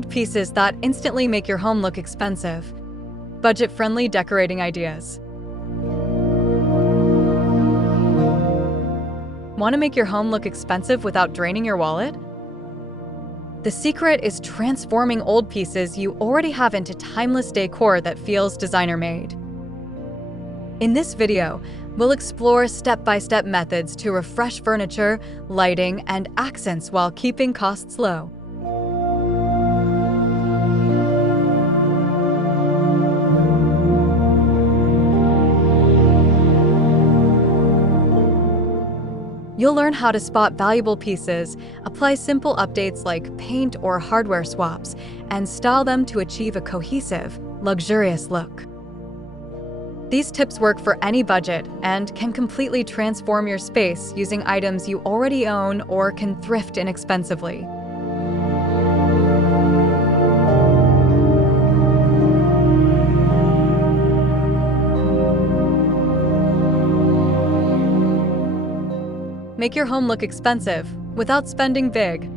old pieces that instantly make your home look expensive. Budget-friendly decorating ideas. Want to make your home look expensive without draining your wallet? The secret is transforming old pieces you already have into timeless decor that feels designer-made. In this video, we'll explore step-by-step methods to refresh furniture, lighting, and accents while keeping costs low. You'll learn how to spot valuable pieces, apply simple updates like paint or hardware swaps, and style them to achieve a cohesive, luxurious look. These tips work for any budget and can completely transform your space using items you already own or can thrift inexpensively. Make your home look expensive without spending big.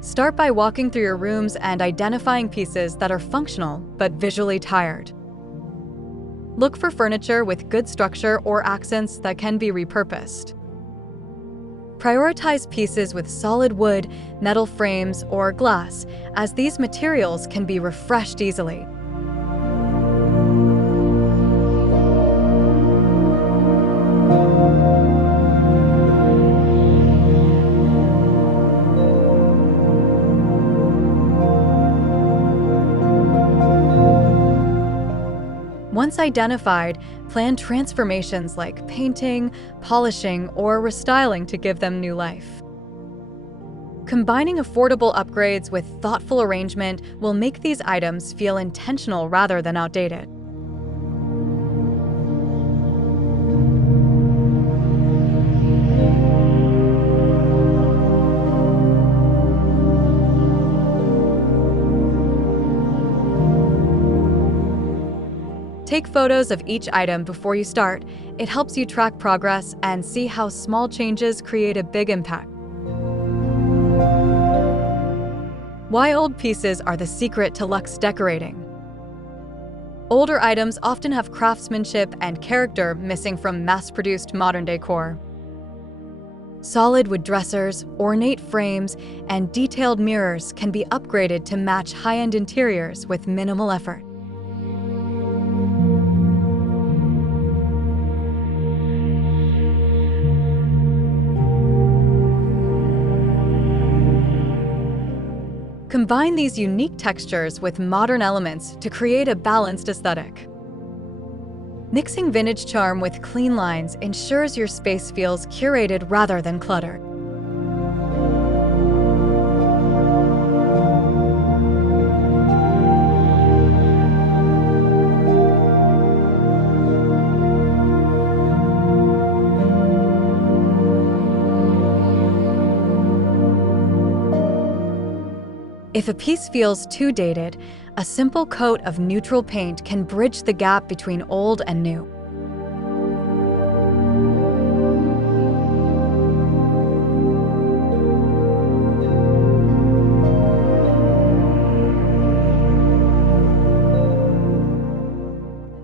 Start by walking through your rooms and identifying pieces that are functional but visually tired. Look for furniture with good structure or accents that can be repurposed. Prioritize pieces with solid wood, metal frames, or glass, as these materials can be refreshed easily. Once identified, plan transformations like painting, polishing, or restyling to give them new life. Combining affordable upgrades with thoughtful arrangement will make these items feel intentional rather than outdated. Take photos of each item before you start. It helps you track progress and see how small changes create a big impact. Why old pieces are the secret to luxe decorating. Older items often have craftsmanship and character missing from mass-produced modern decor. Solid wood dressers, ornate frames, and detailed mirrors can be upgraded to match high-end interiors with minimal effort. Combine these unique textures with modern elements to create a balanced aesthetic. Mixing vintage charm with clean lines ensures your space feels curated rather than cluttered. If a piece feels too dated, a simple coat of neutral paint can bridge the gap between old and new.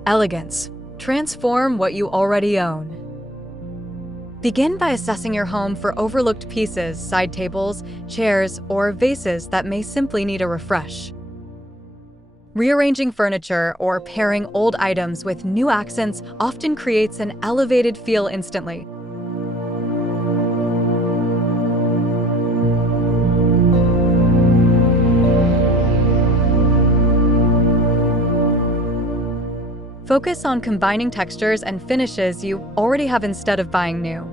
Elegance. Transform what you already own. Begin by assessing your home for overlooked pieces, side tables, chairs, or vases that may simply need a refresh. Rearranging furniture or pairing old items with new accents often creates an elevated feel instantly. Focus on combining textures and finishes you already have instead of buying new.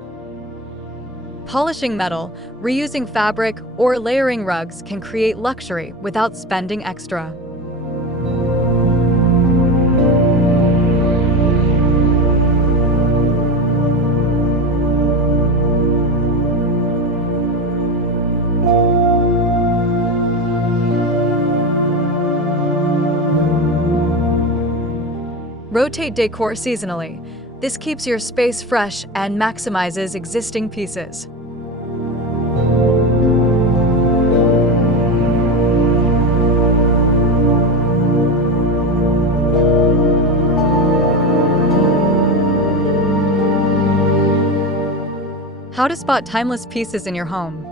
Polishing metal, reusing fabric, or layering rugs can create luxury without spending extra. Rotate decor seasonally. This keeps your space fresh and maximizes existing pieces. How to spot timeless pieces in your home.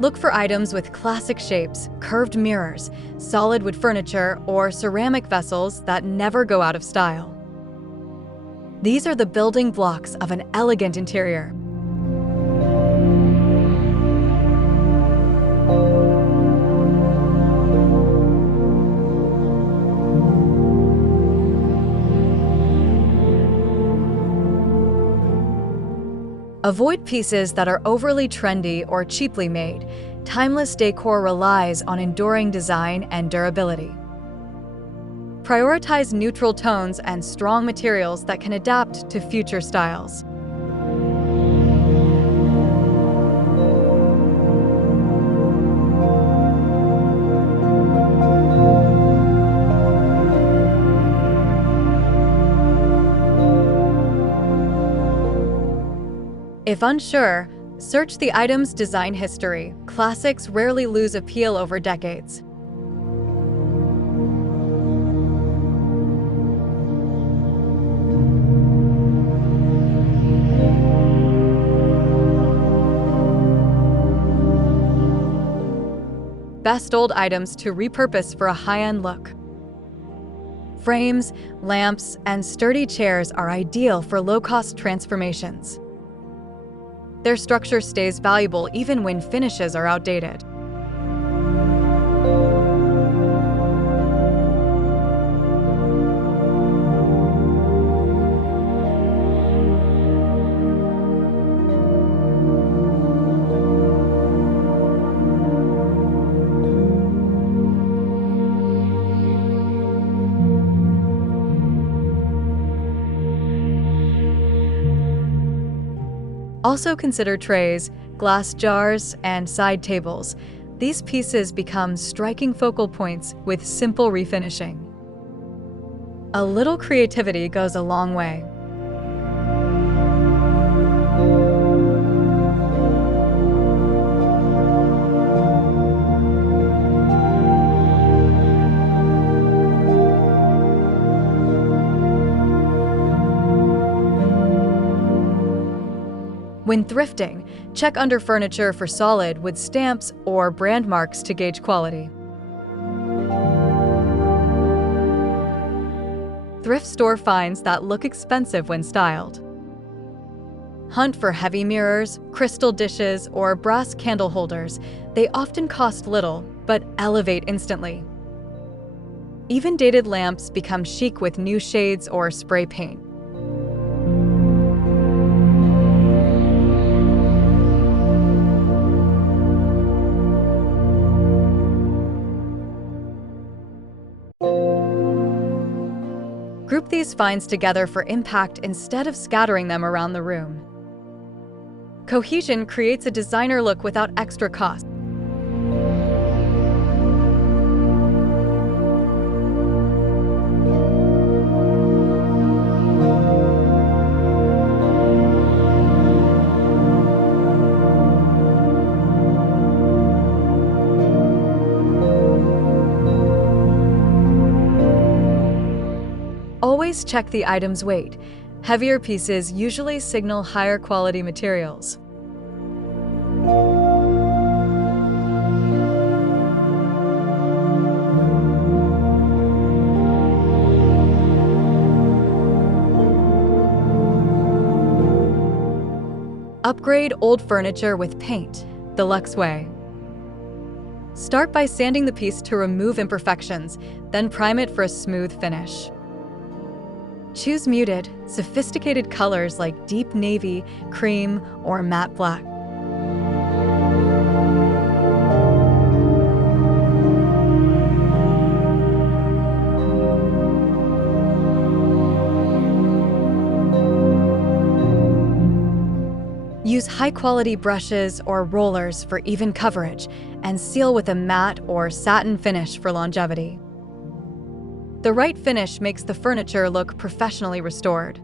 Look for items with classic shapes, curved mirrors, solid wood furniture, or ceramic vessels that never go out of style. These are the building blocks of an elegant interior. Avoid pieces that are overly trendy or cheaply made. Timeless decor relies on enduring design and durability. Prioritize neutral tones and strong materials that can adapt to future styles. If unsure, search the item's design history. Classics rarely lose appeal over decades. Best old items to repurpose for a high-end look. Frames, lamps, and sturdy chairs are ideal for low-cost transformations. Their structure stays valuable even when finishes are outdated. Also consider trays, glass jars, and side tables. These pieces become striking focal points with simple refinishing. A little creativity goes a long way. When thrifting, check under furniture for solid wood stamps or brand marks to gauge quality. Thrift store finds that look expensive when styled. Hunt for heavy mirrors, crystal dishes, or brass candle holders. They often cost little, but elevate instantly. Even dated lamps become chic with new shades or spray paint. Group these finds together for impact instead of scattering them around the room. Cohesion creates a designer look without extra cost. Always check the item's weight. Heavier pieces usually signal higher quality materials. Upgrade old furniture with paint, the Luxe way. Start by sanding the piece to remove imperfections, then prime it for a smooth finish. Choose muted, sophisticated colors like deep navy, cream, or matte black. Use high-quality brushes or rollers for even coverage, and seal with a matte or satin finish for longevity. The right finish makes the furniture look professionally restored.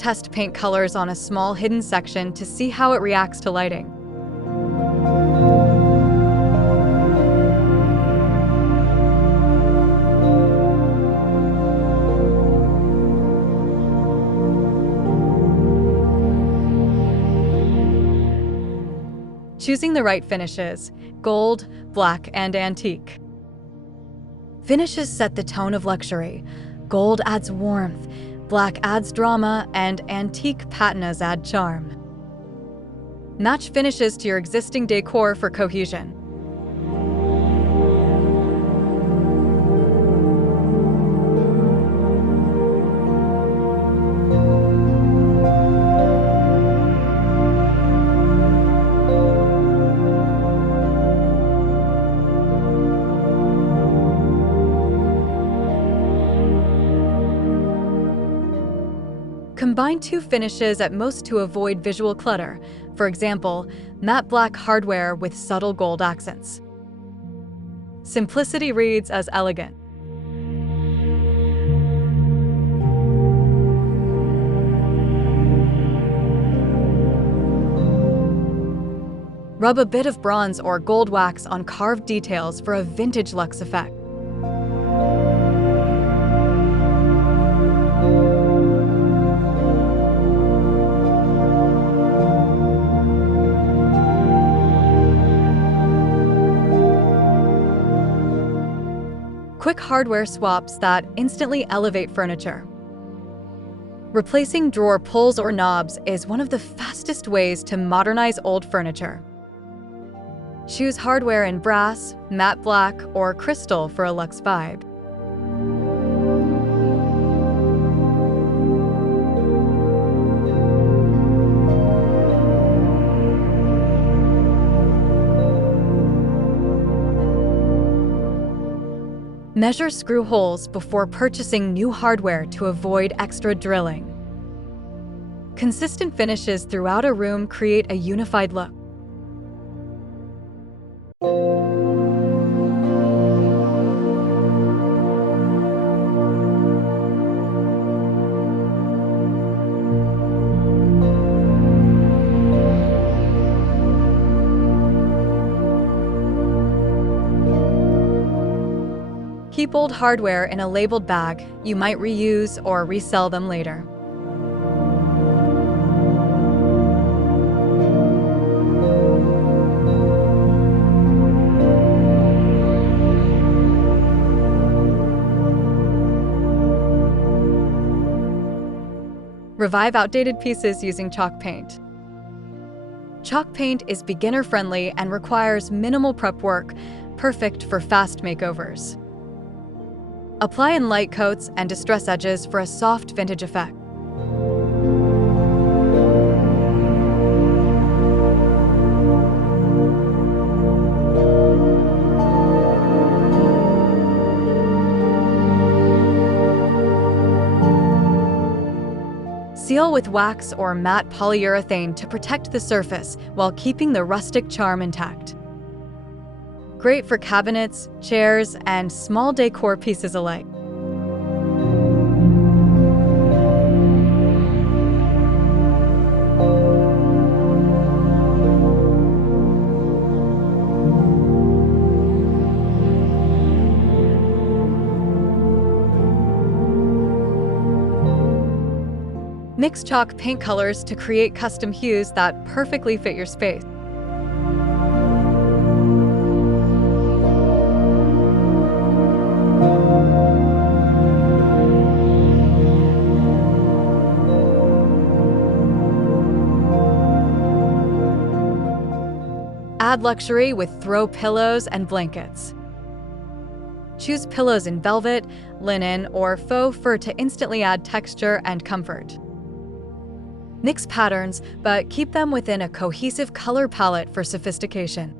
test paint colors on a small hidden section to see how it reacts to lighting. Choosing the right finishes: gold, black, and antique. Finishes set the tone of luxury. Gold adds warmth, black adds drama, and antique patinas add charm. Match finishes to your existing decor for cohesion. Combine two finishes at most to avoid visual clutter. For example, matte black hardware with subtle gold accents. Simplicity reads as elegant. Rub a bit of bronze or gold wax on carved details for a vintage luxe effect. Quick hardware swaps that instantly elevate furniture. Replacing drawer pulls or knobs is one of the fastest ways to modernize old furniture. Choose hardware in brass, matte black, or crystal for a luxe vibe. Measure screw holes before purchasing new hardware to avoid extra drilling. Consistent finishes throughout a room create a unified look. Keep old hardware in a labeled bag. You might reuse or resell them later. Revive outdated pieces using chalk paint. Chalk paint is beginner-friendly and requires minimal prep work, perfect for fast makeovers. Apply in light coats and distress edges for a soft vintage effect. Seal with wax or matte polyurethane to protect the surface while keeping the rustic charm intact. Great for cabinets, chairs, and small decor pieces alike. Mix chalk paint colors to create custom hues that perfectly fit your space. Add luxury with throw pillows and blankets. Choose pillows in velvet, linen, or faux fur to instantly add texture and comfort. Mix patterns, but keep them within a cohesive color palette for sophistication.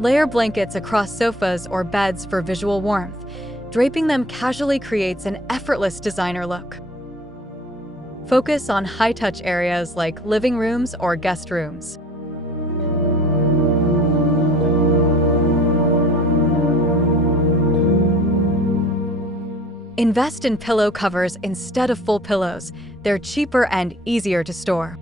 Layer blankets across sofas or beds for visual warmth. Draping them casually creates an effortless designer look. Focus on high-touch areas like living rooms or guest rooms. Invest in pillow covers instead of full pillows. They're cheaper and easier to store.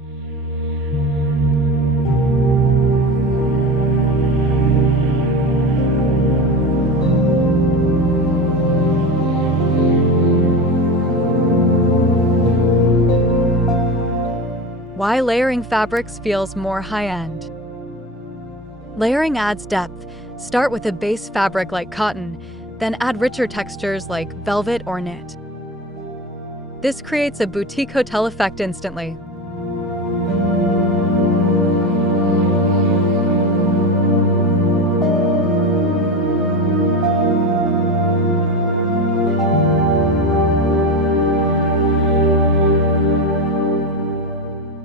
Why layering fabrics feels more high-end. Layering adds depth. Start with a base fabric like cotton, then add richer textures like velvet or knit. This creates a boutique hotel effect instantly.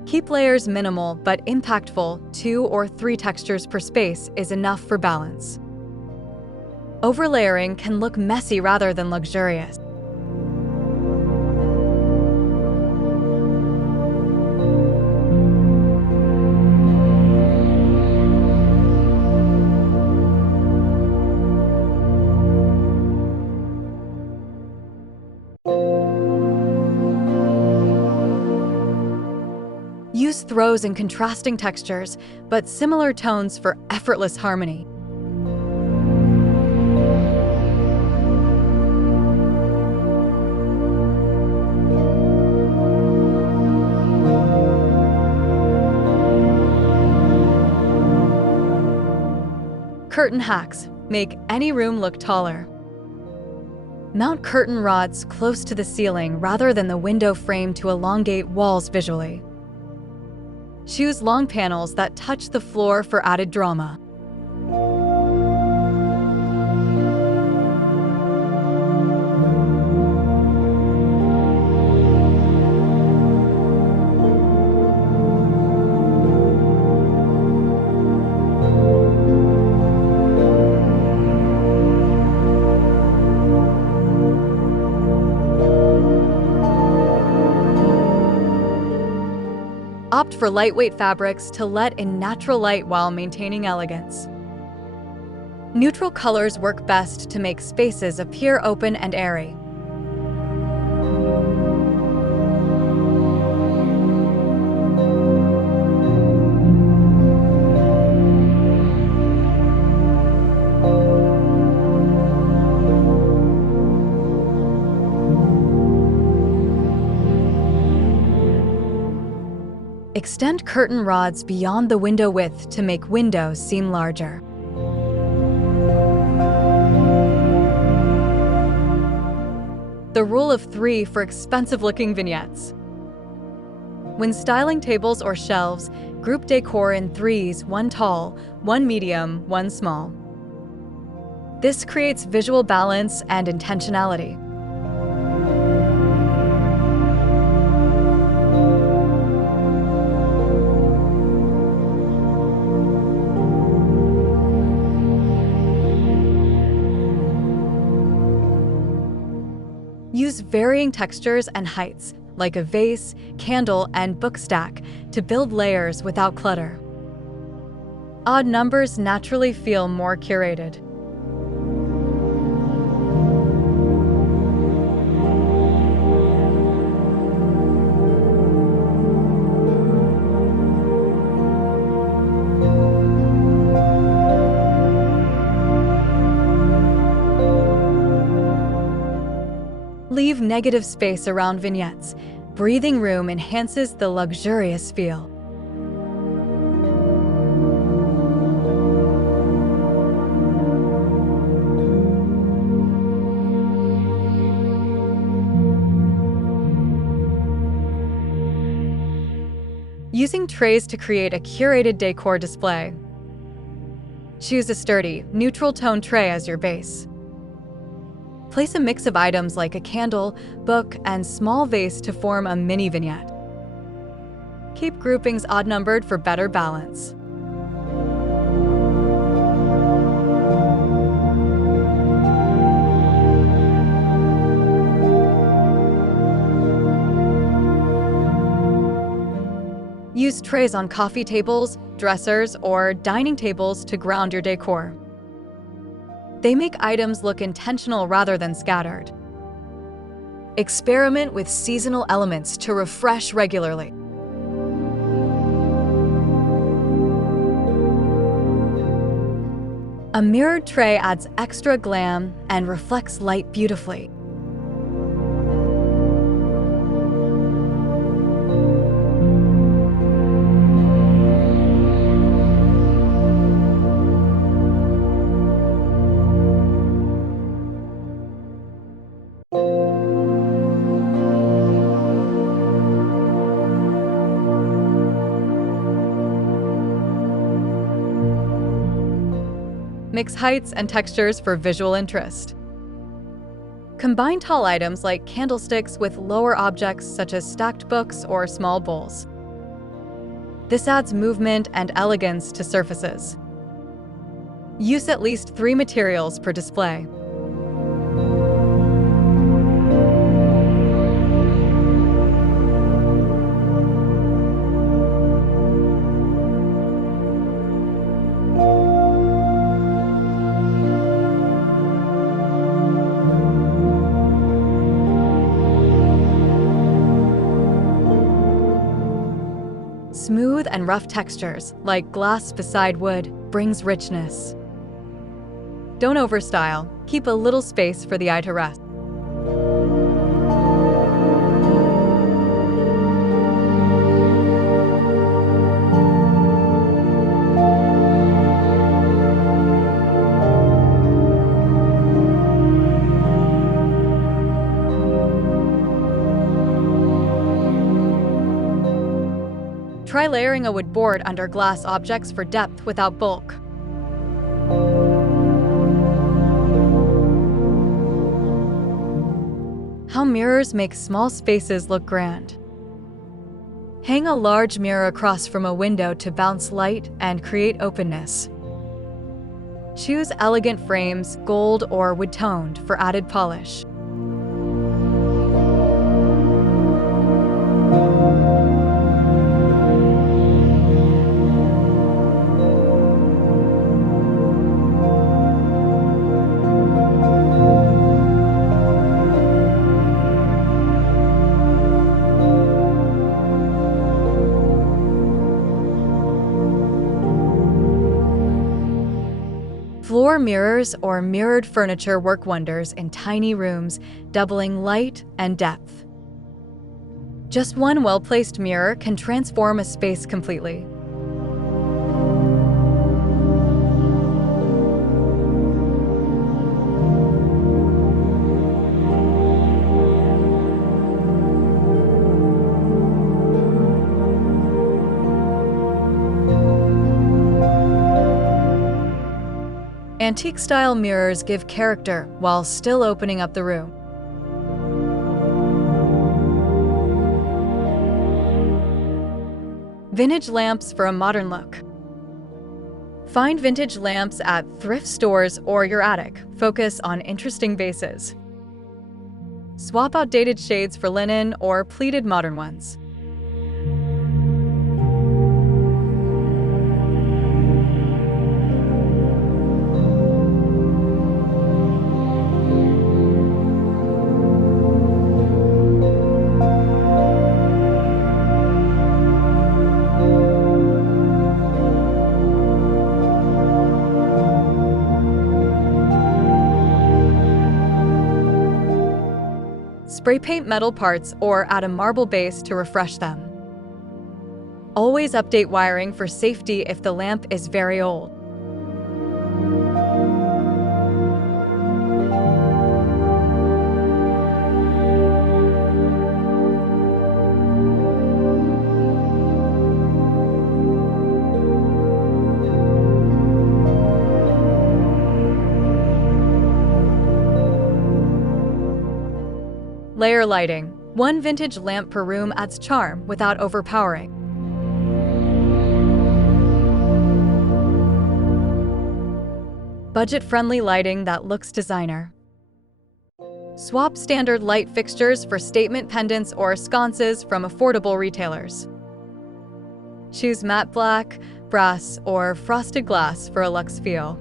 Keep layers minimal but impactful. 2 or 3 textures per space is enough for balance. Overlayering can look messy rather than luxurious. Use throws and contrasting textures, but similar tones for effortless harmony. Curtain hacks make any room look taller. Mount curtain rods close to the ceiling rather than the window frame to elongate walls visually. Choose long panels that touch the floor for added drama. Opt for lightweight fabrics to let in natural light while maintaining elegance. Neutral colors work best to make spaces appear open and airy. Extend curtain rods beyond the window width to make windows seem larger. The rule of 3 for expensive-looking vignettes. When styling tables or shelves, group decor in 3s, 1 tall, 1 medium, 1 small. This creates visual balance and intentionality. Use varying textures and heights, like a vase, candle, and book stack, to build layers without clutter. Odd numbers naturally feel more curated. Leave negative space around vignettes. Breathing room enhances the luxurious feel. Using trays to create a curated decor display. Choose a sturdy, neutral tone tray as your base. Place a mix of items like a candle, book, and small vase to form a mini vignette. Keep groupings odd-numbered for better balance. Use trays on coffee tables, dressers, or dining tables to ground your decor. They make items look intentional rather than scattered. Experiment with seasonal elements to refresh regularly. A mirrored tray adds extra glam and reflects light beautifully. Mix heights and textures for visual interest. Combine tall items like candlesticks with lower objects such as stacked books or small bowls. This adds movement and elegance to surfaces. Use at least 3 materials per display. Smooth and rough textures, like glass beside wood, brings richness. Don't overstyle. Keep a little space for the eye to rest. Try layering a wood board under glass objects for depth without bulk. How mirrors make small spaces look grand. Hang a large mirror across from a window to bounce light and create openness. Choose elegant frames, gold or wood-toned, for added polish. Floor mirrors or mirrored furniture work wonders in tiny rooms, doubling light and depth. Just one well-placed mirror can transform a space completely. Antique-style mirrors give character while still opening up the room. Vintage lamps for a modern look. Find vintage lamps at thrift stores or your attic. Focus on interesting vases. Swap out dated shades for linen or pleated modern ones. Spray paint metal parts or add a marble base to refresh them. Always update wiring for safety if the lamp is very old. Layer lighting. One vintage lamp per room adds charm without overpowering. Budget-friendly lighting that looks designer. Swap standard light fixtures for statement pendants or sconces from affordable retailers. Choose matte black, brass, or frosted glass for a luxe feel.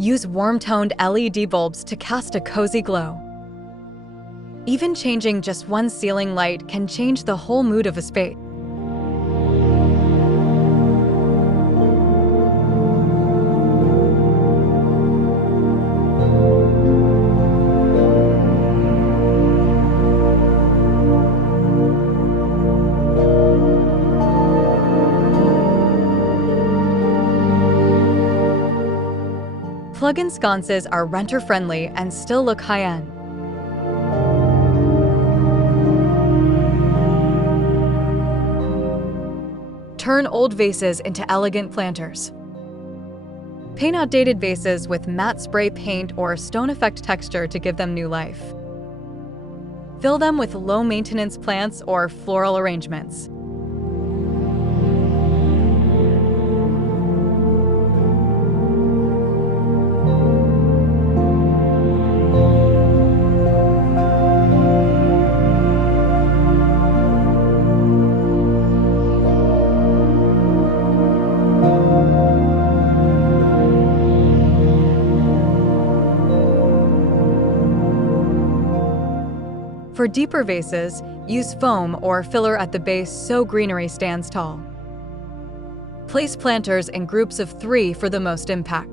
Use warm-toned LED bulbs to cast a cozy glow. Even changing just one ceiling light can change the whole mood of a space. Plug-in sconces are renter-friendly and still look high-end. Turn old vases into elegant planters. Paint outdated vases with matte spray paint or stone effect texture to give them new life. Fill them with low-maintenance plants or floral arrangements. For deeper vases, use foam or filler at the base so greenery stands tall. Place planters in groups of 3 for the most impact.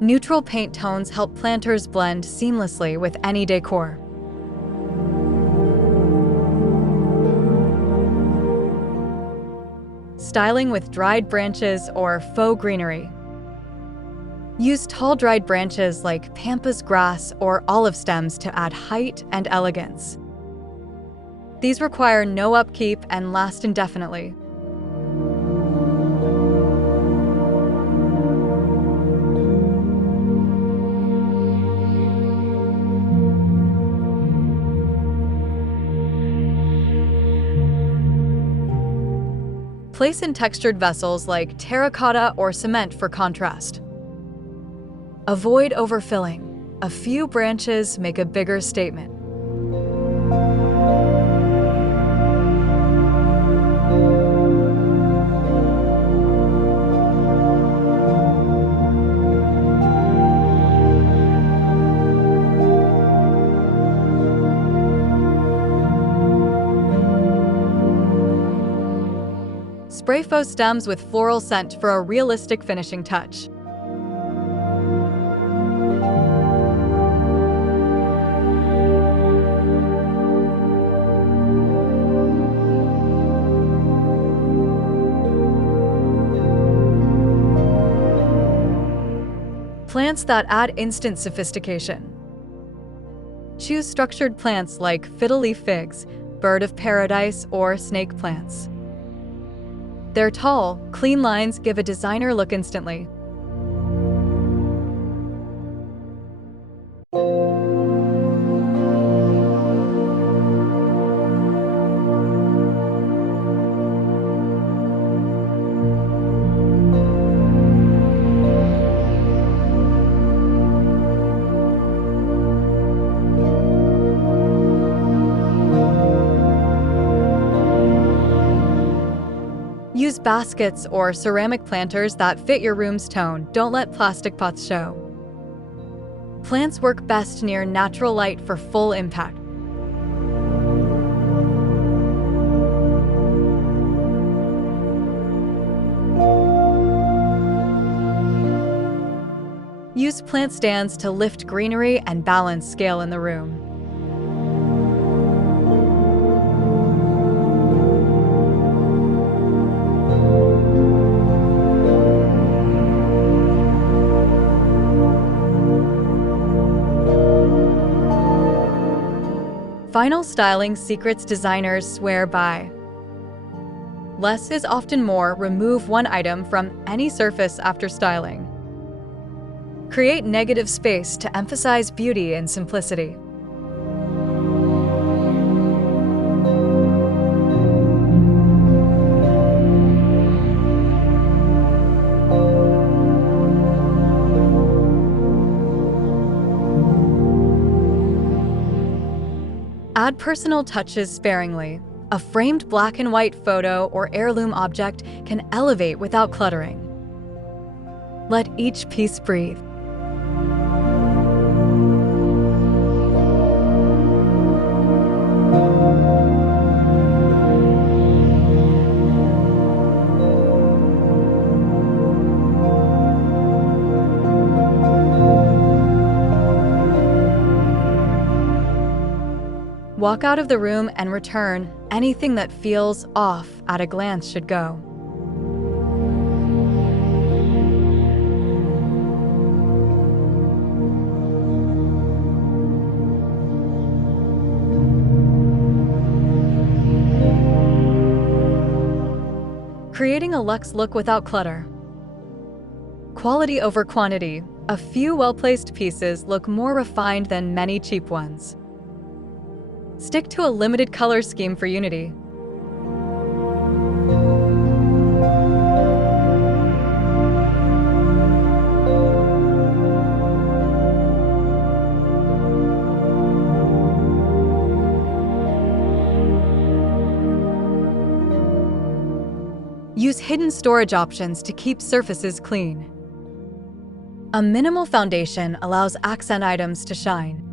Neutral paint tones help planters blend seamlessly with any decor. Styling with dried branches or faux greenery. Use tall dried branches like pampas grass or olive stems to add height and elegance. These require no upkeep and last indefinitely. Place in textured vessels like terracotta or cement for contrast. Avoid overfilling. A few branches make a bigger statement. Spray faux stems with floral scent for a realistic finishing touch. Plants that add instant sophistication. Choose structured plants like fiddle-leaf figs, bird of paradise, or snake plants. Their tall, clean lines give a designer look instantly. Use baskets or ceramic planters that fit your room's tone. Don't let plastic pots show. Plants work best near natural light for full impact. Use plant stands to lift greenery and balance scale in the room. Final styling secrets designers swear by. Less is often more. Remove one item from any surface after styling. Create negative space to emphasize beauty and simplicity. Add personal touches sparingly. A framed black and white photo or heirloom object can elevate without cluttering. Let each piece breathe. Walk out of the room and return. Anything that feels off at a glance should go. Creating a luxe look without clutter. Quality over quantity. A few well-placed pieces look more refined than many cheap ones. Stick to a limited color scheme for unity. Use hidden storage options to keep surfaces clean. A minimal foundation allows accent items to shine.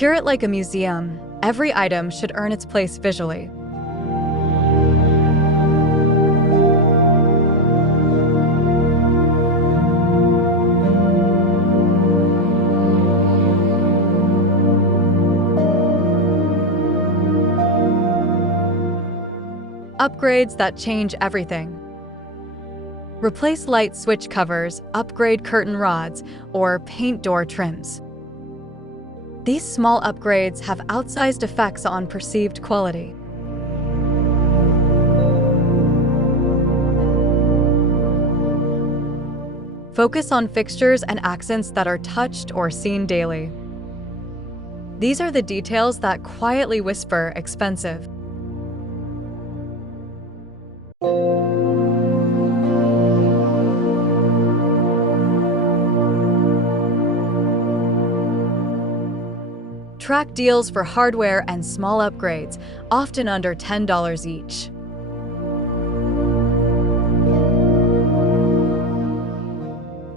Curate like a museum. Every item should earn its place visually. Upgrades that change everything. Replace light switch covers, upgrade curtain rods, or paint door trims. These small upgrades have outsized effects on perceived quality. Focus on fixtures and accents that are touched or seen daily. These are the details that quietly whisper expensive. Track deals for hardware and small upgrades, often under $10 each.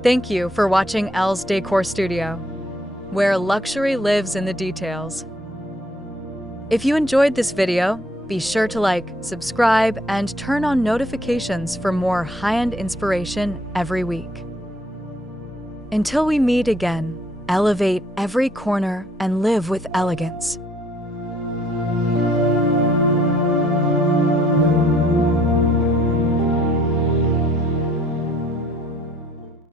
Thank you for watching Elle's Decor Studio, where luxury lives in the details. If you enjoyed this video, be sure to like, subscribe, and turn on notifications for more high-end inspiration every week. Until we meet again, elevate every corner and live with elegance.